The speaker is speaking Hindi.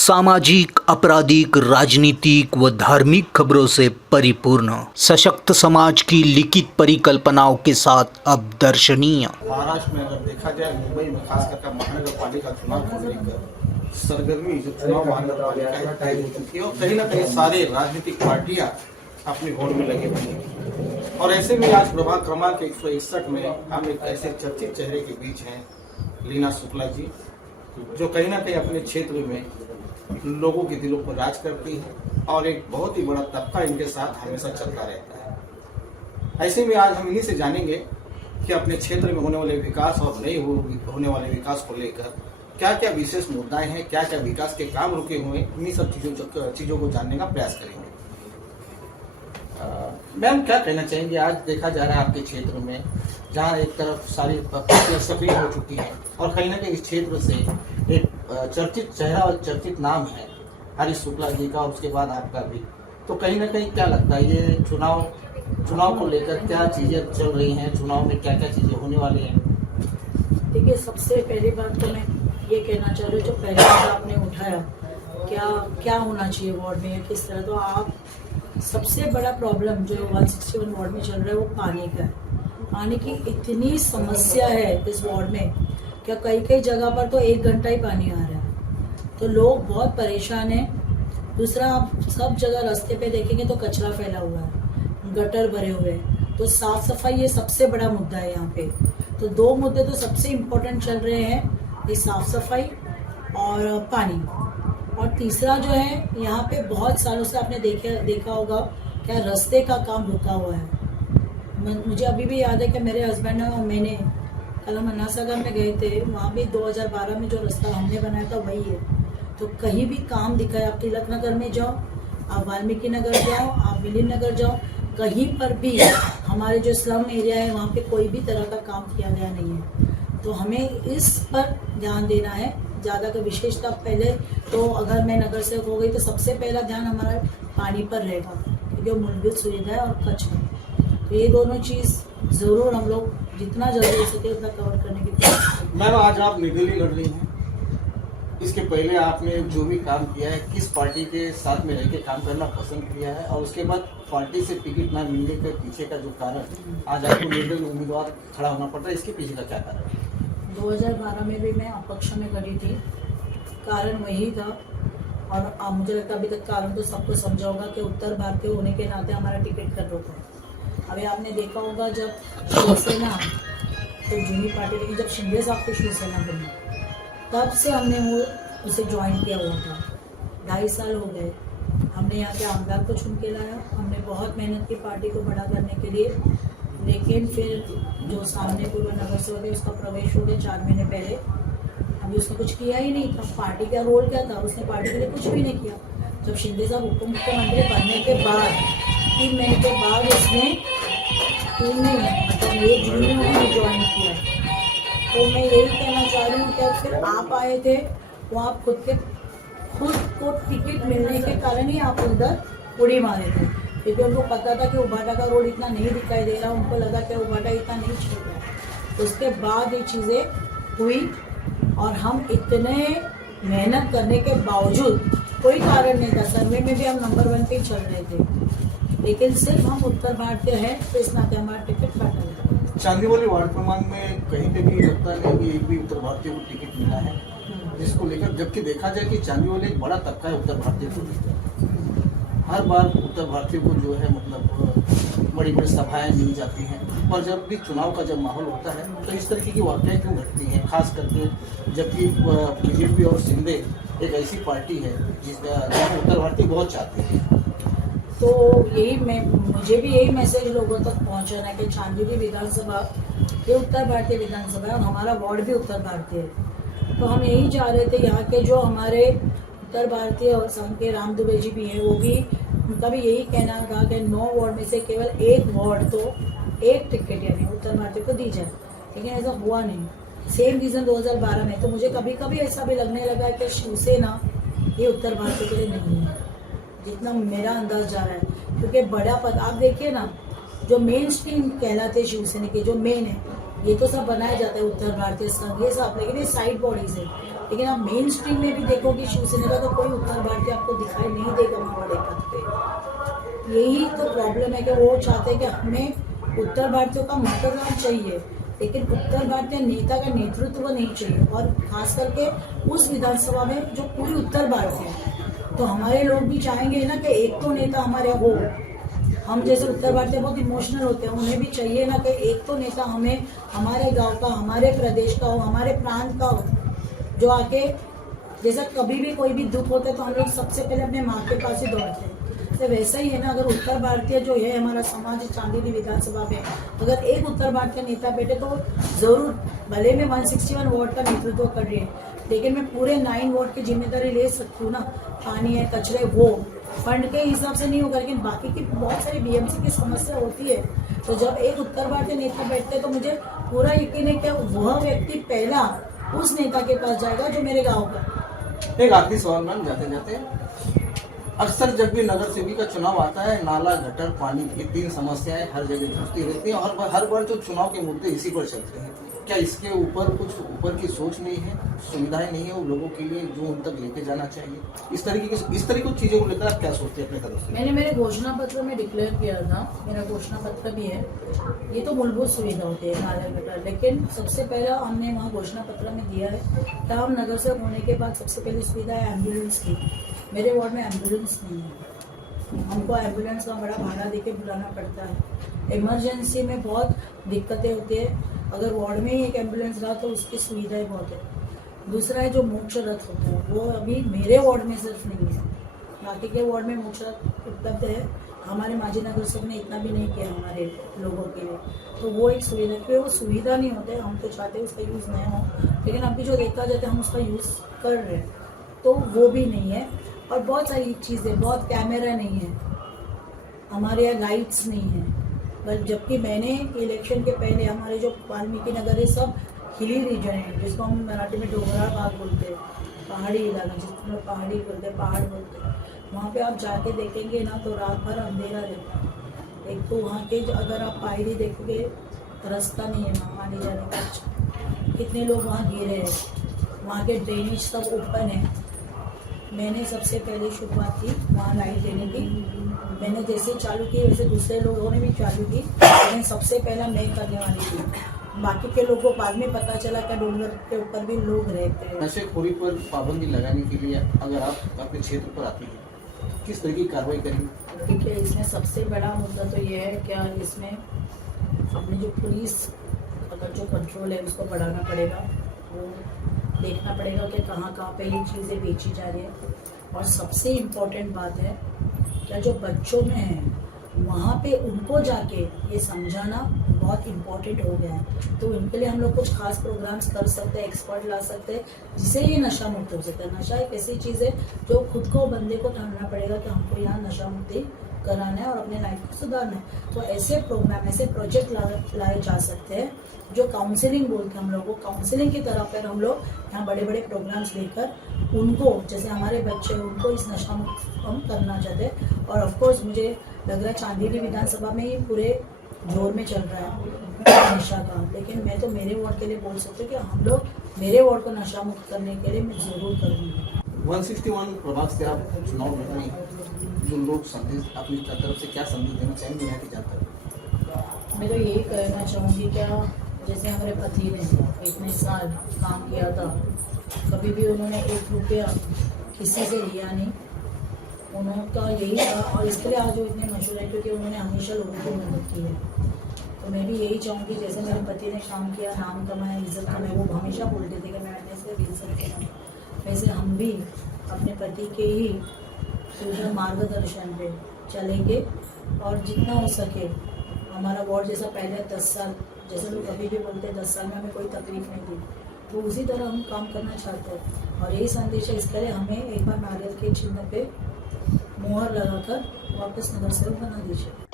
सामाजिक, आपराधिक, राजनीतिक व धार्मिक खबरों से परिपूर्ण सशक्त समाज की लिखित परिकल्पनाओं के साथ अब दर्शनीय। महाराष्ट्र में अगर देखा जाए, मुंबई में खास करके महानगर पालिका चुनाव को लेकर सरगर्मी जो चुनाव महानगर पालिका है तय हो चुकी है और कहीं ना कहीं सारे राजनीतिक पार्टियां अपनी होड़ में लगी हुई हैं। और ऐसे में आज प्रभाग क्रमांक 161 में हम एक ऐसे चर्चित चेहरे के बीच हैं, लीना शुक्ला जी, जो कहीं ना कहीं अपने क्षेत्र में लोगों के दिलों पर राज करती है और एक बहुत ही बड़ा तबका इनके साथ हमेशा चलता रहता है। ऐसे में आज हम इन्हीं से जानेंगे कि अपने क्षेत्र में होने वाले विकास और नए होने वाले विकास को लेकर क्या क्या विशेष मुद्दाएं हैं, क्या क्या विकास के काम रुके हुए हैं, इन्हीं सब चीजों को जानने का प्रयास करेंगे। मैम, क्या कहना चाहेंगे? आज देखा जा रहा है आपके क्षेत्र में, जहाँ एक तरफ सारी पार्टियां सफेद हो चुकी हैं और कहीं ना कहीं इस क्षेत्र से एक चर्चित चेहरा और चर्चित नाम है हरीश शुक्ला जी का, उसके बाद आपका भी। तो कहीं ना कहीं क्या लगता है, ये चुनाव को लेकर क्या चीजें चल रही हैं, चुनाव में क्या क्या चीजें होने वाली हैं? देखिए, सबसे पहली बात तो मैं ये कहना चाह रही हूँ, जो पहले आपने उठाया क्या होना चाहिए वार्ड में या किस तरह, तो आप सबसे बड़ा प्रॉब्लम जो 161 वार्ड में चल रहा है वो पानी का है। पानी की इतनी समस्या है इस वार्ड में, क्या कई जगह पर तो 1 घंटा ही पानी आ रहा है, तो लोग बहुत परेशान हैं। दूसरा, आप सब जगह रास्ते पे देखेंगे तो कचरा फैला हुआ है, गटर भरे हुए हैं, तो साफ सफाई ये सबसे बड़ा मुद्दा है यहाँ पे। तो 2 मुद्दे तो सबसे इम्पोर्टेंट चल रहे हैं, ये साफ सफाई और पानी। और तीसरा जो है, यहाँ पे बहुत सालों से आपने देखा होगा क्या रास्ते का काम रुका हुआ है। मुझे अभी भी याद है कि मेरे हस्बैंड और मैंने कल हम अन्ना सागर में गए थे, वहाँ भी 2012 में जो रास्ता हमने बनाया था वही है। तो कहीं भी काम दिखा है, आप तिलक नगर में जाओ, आप वाल्मीकि नगर जाओ, आप विलीन नगर जाओ, कहीं पर भी हमारे जो स्लम एरिया है वहाँ पे कोई भी तरह का काम किया गया नहीं है। तो हमें इस पर ध्यान देना है ज़्यादा। तो विशेषता पहले तो अगर मैं नगर सेवक हो गई तो सबसे पहला ध्यान हमारा पानी पर रहेगा, क्योंकि मूलभूत सुविधा है और कचरा। तो ये दोनों चीज़ ज़रूर हम लोग जितना जल्दी हो सके उतना कवर करने की कोशिश करें। मैम, आज आप निर्दलीय लड़ रही हैं, इसके पहले आपने जो भी काम किया है, किस पार्टी के साथ में रहकर काम करना पसंद किया है, और उसके बाद पार्टी से टिकट ना मिलने के पीछे का जो कारण आज आपको निर्दलीय उम्मीदवार खड़ा होना पड़ रहा है, इसके पीछे का क्या कारण है? 2012 में भी मैं अपक्ष में खड़ी थी, कारण वही था। और मुझे लगता है अभी तक कारण तो सबको समझा होगा कि उत्तर भारतीय होने के नाते हमारा टिकट कर रोका है। अभी आपने देखा होगा जब शिवसेना, तो जूनी पार्टी, लेकिन जब शिंदे साहब को शिवसेना बनी तब से हमने उसे ज्वाइन किया हुआ था। 2.5 साल हो गए, हमने यहाँ के आमदार को चुन के लाया, हमने बहुत मेहनत की पार्टी को बड़ा करने के लिए, लेकिन फिर जो सामने पूर्व नगर से होते उसका प्रवेश हो गया 4 महीने पहले। अभी उसने कुछ किया ही नहीं था। पार्टी का रोल क्या था, उसने पार्टी के लिए कुछ भी नहीं किया। जब शिंदे साहब उप मुख्यमंत्री बनने के बाद 3 महीने के बाद उसने 3 महीने मतलब 1 जून में उन्होंने ज्वाइन किया। तो मैं यही कहना चाह रही हूँ कि फिर आप आए थे, वो आप खुद को टिकट मिलने के कारण ही आप उधर उड़ी मारे थे, क्योंकि उनको पता था कि उभाटा का रोड इतना नहीं दिखाई दे रहा, उनको लगा कि उभाटा इतना नहीं चल रहा। उसके बाद ये चीज़ें हुई और हम इतने मेहनत करने के बावजूद कोई कारण नहीं था। सर्वे में भी हम नंबर 1 पे चल रहे थे, लेकिन सिर्फ हम उत्तर भारतीय हैं तो इस नाते हमारा टिकट काटा गया। चांदीवाली वार्ड क्रमांक में कहीं पे भी लगता है कि एक भी उत्तर भारतीय को टिकट मिला है, जिसको लेकर, जबकि देखा जाए कि चांदीवाली एक बड़ा तबका है उत्तर भारतीय को लेकर। हर बार उत्तर भारतीय को जो है मतलब बड़ी बड़ी सभाएं दी जाती हैं, और जब भी चुनाव का जब माहौल होता है तो इस तरीके की वाक़याएं क्यों घटती हैं, खास करके जबकि बीजेपी और शिंदे एक ऐसी पार्टी है जिसका उत्तर भारतीय बहुत चाहते हैं। तो मुझे भी यही मैसेज लोगों तक पहुंचाना है कि चांदीवली विधानसभा ये उत्तर भारतीय विधानसभा है और हमारा वार्ड भी उत्तर भारतीय है। तो हम यही चाह रहे थे, यहाँ के जो हमारे उत्तर भारतीय और संघ के राम दुबे जी भी हैं, वो भी, उनका भी यही कहना था कि 9 वार्ड में से केवल 1 वार्ड तो 1 टिकट यानी उत्तर भारतीय को दी जाए, लेकिन ऐसा हुआ नहीं। सेम रीज़न 2012 में। तो मुझे कभी कभी ऐसा भी लगने लगा कि शिवसेना ये उत्तर भारतीय के लिए नहीं है, जितना मेरा अंदाज जा रहा है। क्योंकि बड़ा पद आप देखिए ना, जो मेन स्ट्रीम कहलाते शिवसेना के जो मेन है ये तो सब बनाया जाता है उत्तर भारतीय संघ ये सब, लेकिन ये साइड बॉडीज है। लेकिन आप मेन स्ट्रीम में भी देखोगे शिवसेना का तो कोई उत्तर भारतीय आपको दिखाई नहीं देगा मावड़े पद पे। यही तो प्रॉब्लम है कि वो चाहते हैं कि हमें उत्तर भारतीयों का मतदान चाहिए, लेकिन उत्तर भारतीय नेता का नेतृत्व नहीं चाहिए, और खास करके उस विधानसभा में जो पूरी उत्तर भारतीय है। तो हमारे लोग भी चाहेंगे ना कि एक तो नेता हमारे हो, हम जैसे उत्तर भारतीय बहुत इमोशनल होते हैं, उन्हें भी चाहिए ना कि एक तो नेता हमें हमारे गांव का, हमारे प्रदेश का हो, हमारे प्रांत का हो, जो आके जैसा कभी भी कोई भी दुख होता है तो हम लोग सबसे पहले अपने माँ के पास ही दौड़ते हैं। तो वैसा ही है ना, अगर उत्तर भारतीय जो है हमारा समाज चांदीनी विधानसभा में अगर एक उत्तर भारतीय नेता बैठे तो जरूर, भले मैं 161 वार्ड का नेतृत्व कर रही है, लेकिन मैं पूरे 9 वार्ड की जिम्मेदारी ले सकती हूँ ना। पानी है, कचरे, वो फंड के हिसाब से नहीं होगा, लेकिन बाकी की बहुत सारी बीएमसी की समस्या होती है। तो जब एक उत्तर भारतीय नेता बैठते हैं तो मुझे पूरा यकीन है कि वह व्यक्ति पहला उस नेता के पास जाएगा जो मेरे गाँव का। एक आखिरी सवाल मैम, जाते जाते, अक्सर जब भी नगर सेवी का चुनाव आता है, नाला, गटर, पानी, ये 3 समस्याएं हर जगह जूझती रहती हैं, और हर बार जो चुनाव के मुद्दे इसी पर चलते हैं। क्या इसके ऊपर कुछ ऊपर की सोच नहीं है, सुविधाएं नहीं है वो लोगों के लिए जो उन तक लेके जाना चाहिए? इस तरीके की चीजों को लेकर आप क्या सोचते हैं अपने तरफ से? मैंने मेरे घोषणा पत्र में डिक्लेयर किया था, मेरा घोषणा पत्र भी है, ये तो मूलभूत सुविधा होती है नाला गटर, लेकिन सबसे पहला हमने वहाँ घोषणा पत्र में दिया है तमाम नगर सेवक होने के बाद सबसे पहली सुविधा है एम्बुलेंस की। मेरे वार्ड में एम्बुलेंस नहीं है, हमको एम्बुलेंस का बड़ा भाड़ा देके बुलाना पड़ता है। इमरजेंसी में बहुत दिक्कतें होती है, अगर वार्ड में ही एक एम्बुलेंस रहा तो उसकी सुविधाएं बहुत है। दूसरा है जो मोक्ष रथ होता है, वो अभी मेरे वार्ड में सिर्फ नहीं है, बाकी के वार्ड में मोक्ष रथ उपलब्ध है। हमारे माजी नगर सेवक ने इतना भी नहीं किया हमारे लोगों के लिए, तो वो एक सुविधा, क्योंकि वो सुविधा नहीं होते, हम तो चाहते हैं उसका यूज़ नहीं हो, लेकिन अभी जो देखा जाता है हम उसका यूज़ कर रहे हैं, तो वो भी नहीं है। और बहुत सारी चीज़ें, बहुत कैमरा नहीं है हमारे यहाँ, लाइट्स नहीं है, बस जबकि मैंने इलेक्शन के पहले हमारे जो वाल्मीकि नगर है सब हिली रीजन है, जिसको हम मराठी में डोगरा भाग बोलते हैं, पहाड़ी इलाका जिसको लोग पहाड़ी बोलते हैं, पहाड़ बोलते हैं, वहाँ पे आप जाके देखेंगे ना तो रात भर अंधेरा रहता है। एक तो वहाँ के अगर आप पहाड़ी देखोगे रास्ता नहीं है वहाँ आने जाने का, कितने लोग वहाँ गिरे हैं, वहाँ के ड्रेनेज सब ओपन है। मैंने सबसे पहले शुरुआत की वहाँ लाइट देने की, मैंने जैसे चालू की वैसे दूसरे लोगों ने भी चालू की, लेकिन सबसे पहला मैं करने वाली थी। बाकी के लोगों को बाद में पता चला कि डोंगर के ऊपर भी लोग रहते हैं। नशेखोरी पर पाबंदी लगाने के लिए अगर आप अपने क्षेत्र पर आती हैं, किस तरह की कार्रवाई करेंगे? ठीक है, इसमें सबसे बड़ा मुद्दा तो ये है क्या, इसमें अपनी जो पुलिस अगर जो कंट्रोल है उसको बढ़ाना पड़ेगा, वो देखना पड़ेगा कि कहाँ कहाँ पे ये चीज़ें बेची जा रही है। और सबसे इम्पोर्टेंट बात है क्या, जो बच्चों में है वहाँ पे उनको जाके ये समझाना बहुत इम्पोर्टेंट हो गया है। तो इनके लिए हम लोग कुछ खास प्रोग्राम्स कर सकते हैं, एक्सपर्ट ला सकते हैं, जिससे ये नशा मुक्त हो सकता है। नशा एक ऐसी चीज़ है जो खुद को, बंदे को ठानना पड़ेगा कि हमको यहाँ नशा मुक्ति कराना है और अपने लाइफ को सुधारना है। तो ऐसे प्रोग्राम, ऐसे प्रोजेक्ट लाए जा सकते हैं जो काउंसलिंग बोलते हैं हम लोग, वो काउंसलिंग की तरफ पर हम लोग यहाँ बड़े बड़े प्रोग्राम्स लेकर उनको, जैसे हमारे बच्चे उनको इस नशा मुक्त हम करना चाहते हैं। और ऑफकोर्स मुझे लग रहा है चांदीनी विधानसभा में ही पूरे जोर में चल रहा है नशा का, लेकिन मैं तो मेरे वार्ड के लिए बोल सकती हूँ कि हम लोग मेरे वार्ड को नशा मुक्त करने के लिए मैं ज़रूर करूँगी। 161 प्रभाग से आप चुनाव लड़ रहे हैं, जो लोग संदेश अपनी तरफ से क्या संदेश देना चाहेंगे यहाँ की जनता? मैं तो यही कहना चाहूँगी, क्या जैसे हमारे पति ने इतने साल काम किया था, कभी भी उन्होंने 1 रुपया किसी से लिया नहीं, उनका यही था। और इसके लिए आज वो इतने मशहूर है क्योंकि उन्होंने हमेशा लोगों की मदद की है। तो मैं भी यही चाहूँगी, जैसे मेरे पति ने काम किया, नाम कमाया, इज्जत कमाया, वो हमेशा बोलते थे कि मैं ऐसे इज्जत कमाऊँ, वैसे हम भी अपने पति के ही पूरे मार्गदर्शन पे चलेंगे और जितना हो सके हमारा वार्ड जैसा पहले 10 साल, जैसे लोग कभी भी बोलते हैं 10 साल में हमें कोई तकलीफ नहीं दी, तो उसी तरह हम काम करना चाहते हैं। और यही संदेश है, इसके लिए हमें एक बार नारियल के चिन्ह पे मोहर लगाकर वापस नगर सेवक बना दीजिए।